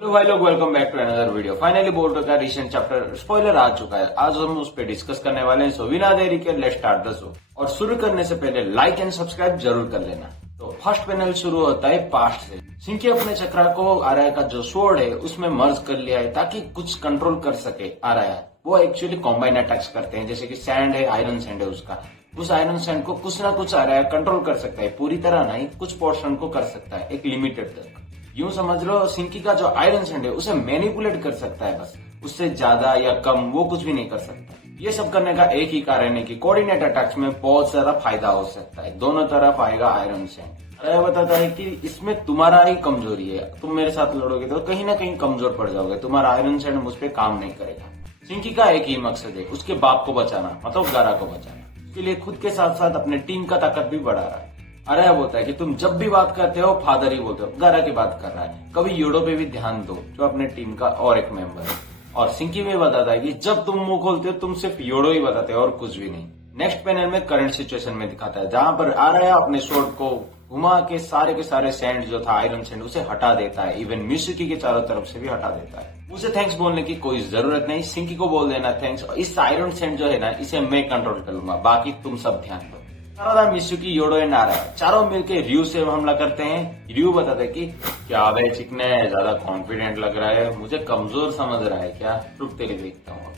Hello भाई लोग, welcome back to another video. Finally board का रिसेंट चैप्टर स्पॉइलर आ चुका है। आज हम उस पर डिस्कस करने वाले हैं। सो बिना देरी के लेट्स स्टार्ट द शो। और शुरू करने से पहले लाइक एंड सब्सक्राइब जरूर कर लेना। तो फर्स्ट पैनल शुरू होता है पास्ट से। सिंकी अपने चक्रा को आराया का जो स्वॉर्ड है उसमें मर्ज कर लिया है ताकि कुछ कंट्रोल कर सके। आराया वो एक्चुअली कॉम्बाइन अटैक्स करते हैं, जैसे कि सैंड है, आयरन सैंड है उसका। उस आयरन सैंड को कुछ ना कुछ आराया कंट्रोल कर सकता है, पूरी तरह नहीं, कुछ पोर्शन को कर सकता है एक लिमिटेड तक। यूं समझ लो सिंकी का जो आयरन सैंड है उसे मैनिपुलेट कर सकता है, बस उससे ज्यादा या कम वो कुछ भी नहीं कर सकता। ये सब करने का एक ही कारण है कि कोऑर्डिनेट अटैक्स में बहुत सारा फायदा हो सकता है, दोनों तरफ आएगा आयरन सैंड। अरे बताता है कि इसमें तुम्हारा ही कमजोरी है, तुम मेरे साथ लड़ोगे तो कहीं ना कहीं कमजोर पड़ जाओगे, तुम्हारा आयरन सैंड मुझ पर काम नहीं करेगा। सिंकी का एक ही मकसद है, उसके बाप को बचाना, मतलब गारा को बचाना। उसके लिए खुद के साथ साथ अपने टीम का ताकत भी बढ़ा रहा है। अरे बोलता है कि तुम जब भी बात करते हो फादर ही बोलते हो, गारा की बात कर रहा है। कभी योडो पे भी ध्यान दो, जो अपने टीम का और एक मेंबर है। और सिंकी में बताता है कि जब तुम मुंह खोलते हो तुम सिर्फ योडो ही बताते हो और कुछ भी नहीं। नेक्स्ट पैनल में करंट सिचुएशन में दिखाता है, जहां पर आ रहा है अपने स्वॉर्ड को घुमा के सारे सैंड जो था आयरन सैंड उसे हटा देता है। इवन मिसुकी के चारों तरफ से भी हटा देता है। उसे थैंक्स बोलने की कोई जरूरत नहीं, सिंकी को बोल देना थैंक्स। इस आयरन सैंड जो है ना, इसे मैं कंट्रोल कर लूंगा, बाकी तुम सब ध्यान दो। सारा मिसुकी, योडो एंड आरा चारों मिलकर रियू से हमला करते हैं। रियू बताते हैं कि क्या भाई चिकने ज्यादा कॉन्फिडेंट लग रहा है, मुझे कमजोर समझ रहा है क्या, रुक तेरे देखता हूँ।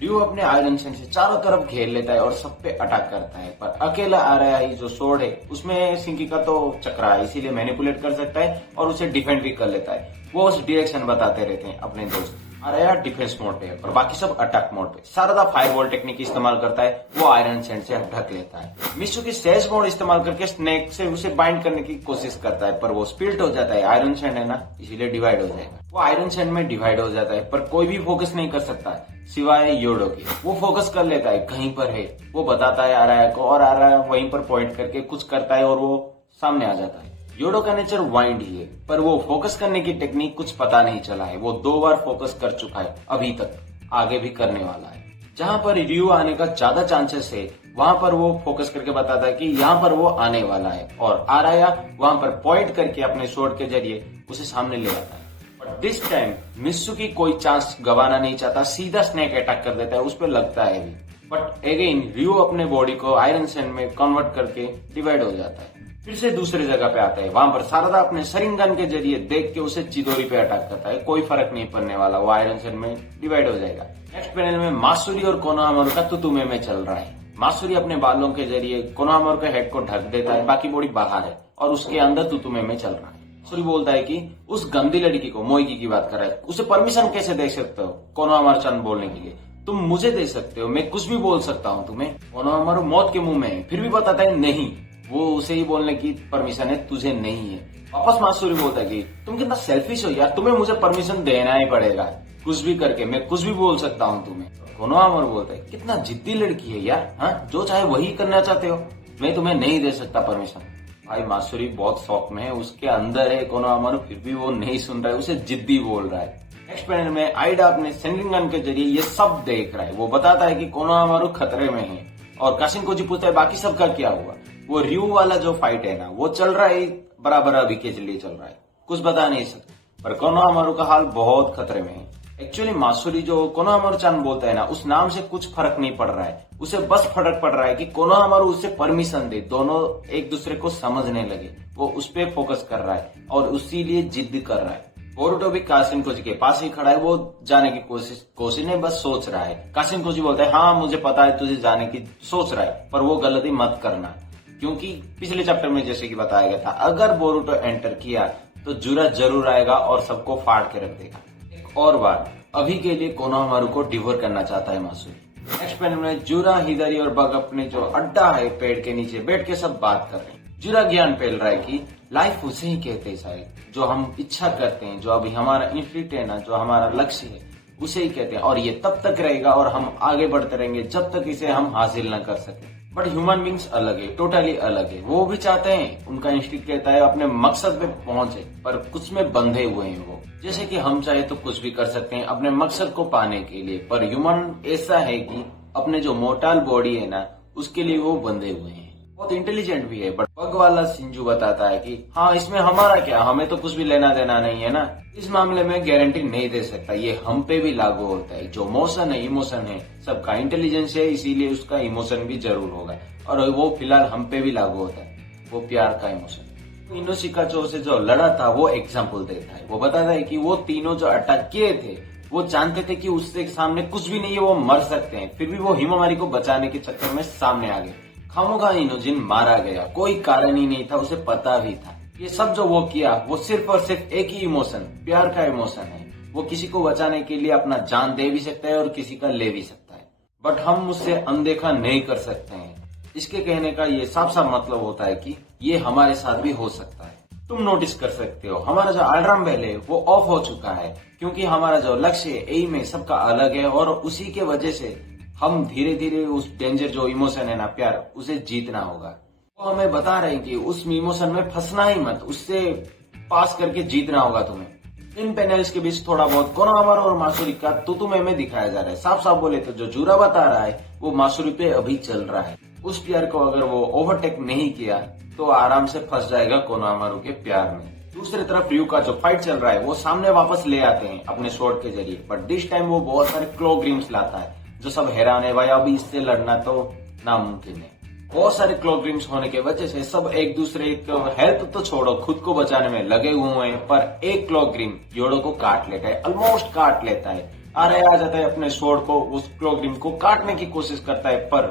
रियू अपने आयरन सैंड से चारों तरफ घेर लेता है और सब पे अटैक करता है, पर अकेला आरा ही जो स्वॉर्ड है उसमें सिंकी का तो चक्रा है, इसीलिए मैनिपुलेट कर सकता है और उसे डिफेंड भी कर लेता है। वो उस डायरेक्शन बताते रहते हैं अपने दोस्त। आराया डिफेंस मोड पे है और बाकी सब अटैक मोड पे। सारदा फायरवॉल टेक्निक इस्तेमाल करता है, वो आयरन सैंड से ढक लेता है। मिसुकी सेज मोड इस्तेमाल करके स्नेक से उसे बाइंड करने की कोशिश करता है, पर वो स्प्लिट हो जाता है। आयरन सैंड है ना, इसीलिए डिवाइड हो जाएगा। वो आयरन सैंड में डिवाइड हो जाता है, पर कोई भी फोकस नहीं कर सकता है सिवाय योडो के। वो फोकस कर लेता है, कहीं पर है, वो बताता है आराया को, और आराया वहीं पर पॉइंट करके कुछ करता है और वो सामने आ जाता है। योडो का नेचर वाइंड ही है, पर वो फोकस करने की टेक्निक कुछ पता नहीं चला है। वो 2 बार फोकस कर चुका है अभी तक, आगे भी करने वाला है। जहां पर रियू आने का ज्यादा चांसेस है वहां पर वो फोकस करके बताता है कि यहाँ पर वो आने वाला है, और आराया वहां पर पॉइंट करके अपने शॉट के जरिए उसे सामने ले आता है। बट दिस टाइम मित्सुकी कोई चांस गंवाना नहीं चाहता, सीधा स्नेक अटैक कर देता है, उस पर लगता है भी। बट अगेन रियू अपने बॉडी को आयरन सैंड में कन्वर्ट करके डिवाइड हो जाता है। फिर से दूसरी जगह पे आता है, वहां पर सारदा अपने शरिंगन के जरिए देख के उसे चिदोरी पे अटैक करता है। कोई फर्क नहीं पड़ने वाला, वो आयरन सैंड में डिवाइड हो जाएगा। नेक्स्ट पैनल में मासुरी और कोनोहामारू का तुतुमे में चल रहा है। मासुरी अपने बालों के जरिए कोनोहामारू के हेड को ढक देता है, बाकी बॉडी बाहर है और उसके अंदर तुतुमे में चल रहा है। मासुरी बोलता है कि उस गंदी लड़की को, मोइकी की बात कर रहा है, उसे परमिशन कैसे दे सकते हो कोनोहामारू-चान बोलने के लिए? तुम मुझे दे सकते हो, मैं कुछ भी बोल सकता हूँ तुम्हें। कोनोहामारू मौत के मुंह में है, फिर भी बताता है नहीं, वो उसे ही बोलने की परमिशन है, तुझे नहीं है। वापस मासुरी बोलता है कि तुम कितना सेल्फिश हो यार, तुम्हें मुझे परमिशन देना ही पड़ेगा, कुछ भी करके मैं कुछ भी बोल सकता हूँ तुम्हें। कोनोहामारू बोलता है कितना जिद्दी लड़की है यार, हाँ जो चाहे वही करना चाहते हो, मैं तुम्हें नहीं दे सकता परमिशन। भाई मासुरी बहुत शौक में है, उसके अंदर है कोनोहामारू, फिर भी वो नहीं सुन रहा है, उसे जिद्दी बोल रहा है। नेक्स्ट पैनल में आइडा अपने सेंगिंगन के जरिए ये सब देख रहा है। वो बताता है कि कोनोहामारू खतरे में है, और काशिनकोजी पूछता है बाकी सबका क्या हुआ। वो रियू वाला जो फाइट है ना, वो चल रहा है बराबर, अभी के लिए चल रहा है, कुछ बता नहीं सकते, पर कोनोहामारू का हाल बहुत खतरे में है। एक्चुअली मासुरी जो कोनोहामारू-चान बोलता है ना, उस नाम से कुछ फर्क नहीं पड़ रहा है, उसे बस फर्क पड़ रहा है कि कोनोहामारू उसे परमिशन दे, दोनों एक दूसरे को समझने लगे। वो उस पर फोकस कर रहा है और उसी लिए जिद कर रहा है। बोरुटो भी काशिनकोजी के पास ही खड़ा है, वो जाने की कोशिश नहीं, बस सोच रहा है। काशिनकोजी बोलता है हाँ मुझे पता है तुझे जाने की सोच रहा है, पर वो गलती मत करना, क्योंकि पिछले चैप्टर में जैसे कि बताया गया था, अगर बोरुटो एंटर किया तो जुरा जरूर आएगा और सबको फाड़ के रख देगा। एक और बार अभी के लिए कोनोहामारू को डिवोर करना चाहता है मासुरी। नेक्स्ट पैनल में जुरा, हिदारी और बग अपने जो अड्डा है पेड़ के नीचे बैठ के सब बात कर रहे हैं। जुरा ज्ञान फैल रहा है कि लाइफ उसे ही कहते हैं शायद, जो हम इच्छा करते हैं, जो अभी हमारा इंस्टिंक्ट है ना, जो हमारा लक्ष्य है, उसे ही कहते हैं, और ये तब तक रहेगा और हम आगे बढ़ते रहेंगे जब तक इसे हम हासिल न कर सके। बट ह्यूमन बींग्स अलग है, टोटली अलग है। वो भी चाहते हैं, उनका इंस्टिंक्ट कहता है अपने मकसद पे पहुंचे, पर कुछ में बंधे हुए हैं वो। जैसे कि हम चाहे तो कुछ भी कर सकते हैं अपने मकसद को पाने के लिए, पर ह्यूमन ऐसा है कि अपने जो मोर्टल बॉडी है ना, उसके लिए वो बंधे हुए हैं। बहुत इंटेलिजेंट भी है, बट बग वाला सिंजू बताता है कि हाँ इसमें हमारा क्या, हमें तो कुछ भी लेना देना नहीं है ना। इस मामले में गारंटी नहीं दे सकता, ये हम पे भी लागू होता है। जो मोशन है, इमोशन है, सबका इंटेलिजेंस है, इसीलिए उसका इमोशन भी जरूर होगा, और वो फिलहाल हम पे भी लागू होता है, वो प्यार का इमोशन। इनोशिकाचो से जो लड़ा था वो एग्जाम्पल देता है। वो बताता है कि वो तीनों जो अटैक किए थे, वो जानते थे कि उसके सामने कुछ भी नहीं है, वो मर सकते हैं, फिर भी वो हिमामारी को बचाने के चक्कर में सामने आ गए। खामोखा इनोजिन मारा गया, कोई कारण ही नहीं था, उसे पता भी था। ये सब जो वो किया वो सिर्फ और सिर्फ एक ही इमोशन, प्यार का इमोशन है। वो किसी को बचाने के लिए अपना जान दे भी सकता है और किसी का ले भी सकता है, बट हम उससे अनदेखा नहीं कर सकते हैं। इसके कहने का ये साफ साफ मतलब होता है कि ये हमारे साथ भी हो सकता है। तुम नोटिस कर सकते हो हमारा जो अलार्म बेल है वो ऑफ हो चुका है, क्योंकि हमारा जो लक्ष्य है, एम है, सबका अलग है, और उसी के वजह से हम धीरे धीरे उस डेंजर जो इमोशन है ना, प्यार, उसे जीतना होगा। वो हमें बता रहे हैं कि उस इमोशन में फंसना ही मत, उससे पास करके जीतना होगा तुम्हें। इन पैनल्स के बीच थोड़ा बहुत कोनोहामारू और मासुरी का तुतुमे में दिखाया जा रहा है। साफ साफ बोले तो जो जूरा बता रहा है वो मासुरी पे अभी चल रहा है। उस प्यार को अगर वो ओवरटेक नहीं किया तो आराम से फंस जाएगा कोनोहामारू के प्यार में। दूसरी तरफ रयू का जो फाइट चल रहा है वो सामने वापस ले आते हैं अपने स्वॉर्ड के जरिए, बट दिस टाइम वो बहुत सारे क्लो ग्रीम्स लाता है, जो सब हैरान है, भाई अभी इससे लड़ना तो नामुमकिन है। बहुत सारे क्लो ग्रीम्स होने की वजह से सब एक दूसरे को हेल्प तो छोड़ो, खुद को बचाने में लगे हुए हैं, पर एक क्लो ग्रीम योडो को काट लेता है, ऑलमोस्ट काट लेता है। आ जाता है अपने स्वॉर्ड को, उस क्लो ग्रीम को काटने की कोशिश करता है, पर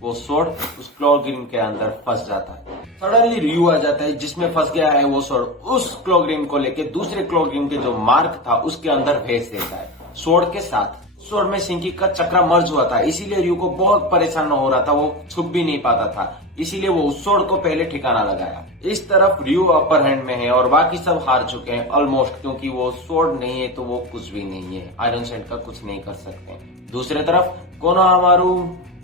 वो स्वॉर्ड उस क्लो ग्रीम के अंदर फंस जाता है। सडनली रयू आ जाता है, जिसमें फंस गया है वो स्वॉर्ड उस क्लो ग्रीम को लेके दूसरे क्लो ग्रीम के जो मार्क था उसके अंदर भेज देता है स्वॉर्ड के साथ। स्वॉर्ड में सिंकी का चक्रा मर्ज हुआ था, इसीलिए रयू को बहुत परेशान हो रहा था, वो छुप भी नहीं पाता था, इसीलिए वो उस स्वॉर्ड को पहले ठिकाना लगाया। इस तरफ रयू अपर हैंड में है और बाकी सब हार चुके हैं ऑलमोस्ट, क्योंकि वो स्वॉर्ड नहीं है तो वो कुछ भी नहीं है, आयरन सैंड का कुछ नहीं कर सकते। दूसरी तरफ कोनोहामारू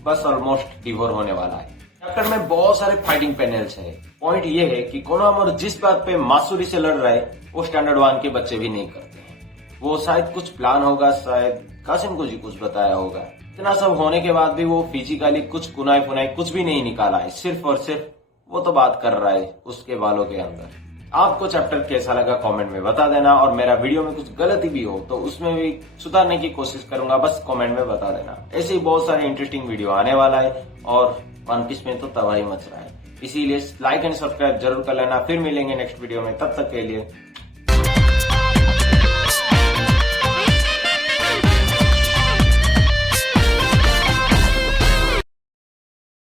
बस ऑलमोस्ट डिवोर होने वाला है। चैप्टर में बहुत सारे फाइटिंग पैनल्स है। पॉइंट ये है कि कोनोहामारू जिस बात पे मासुरी से लड़ रहा है वो स्टैंडर्ड 1 के बच्चे भी नहीं करते हैं। वो शायद कुछ प्लान होगा, शायद कासिम जी कुछ बताया होगा। इतना सब होने के बाद भी वो फिजिकली कुछ कुनाई फुनाई कुछ भी नहीं निकाला है, सिर्फ और सिर्फ वो तो बात कर रहा है उसके बालों के अंदर। आपको चैप्टर कैसा लगा कमेंट में बता देना, और मेरा वीडियो में कुछ गलती भी हो तो उसमें भी सुधारने की कोशिश करूंगा, बस कमेंट में बता देना। ऐसे ही बहुत सारे इंटरेस्टिंग वीडियो आने वाला है, और वन पीस में तो तबाही मच रहा है, इसीलिए लाइक एंड सब्सक्राइब जरूर कर लेना। फिर मिलेंगे नेक्स्ट वीडियो में, तब तक के लिए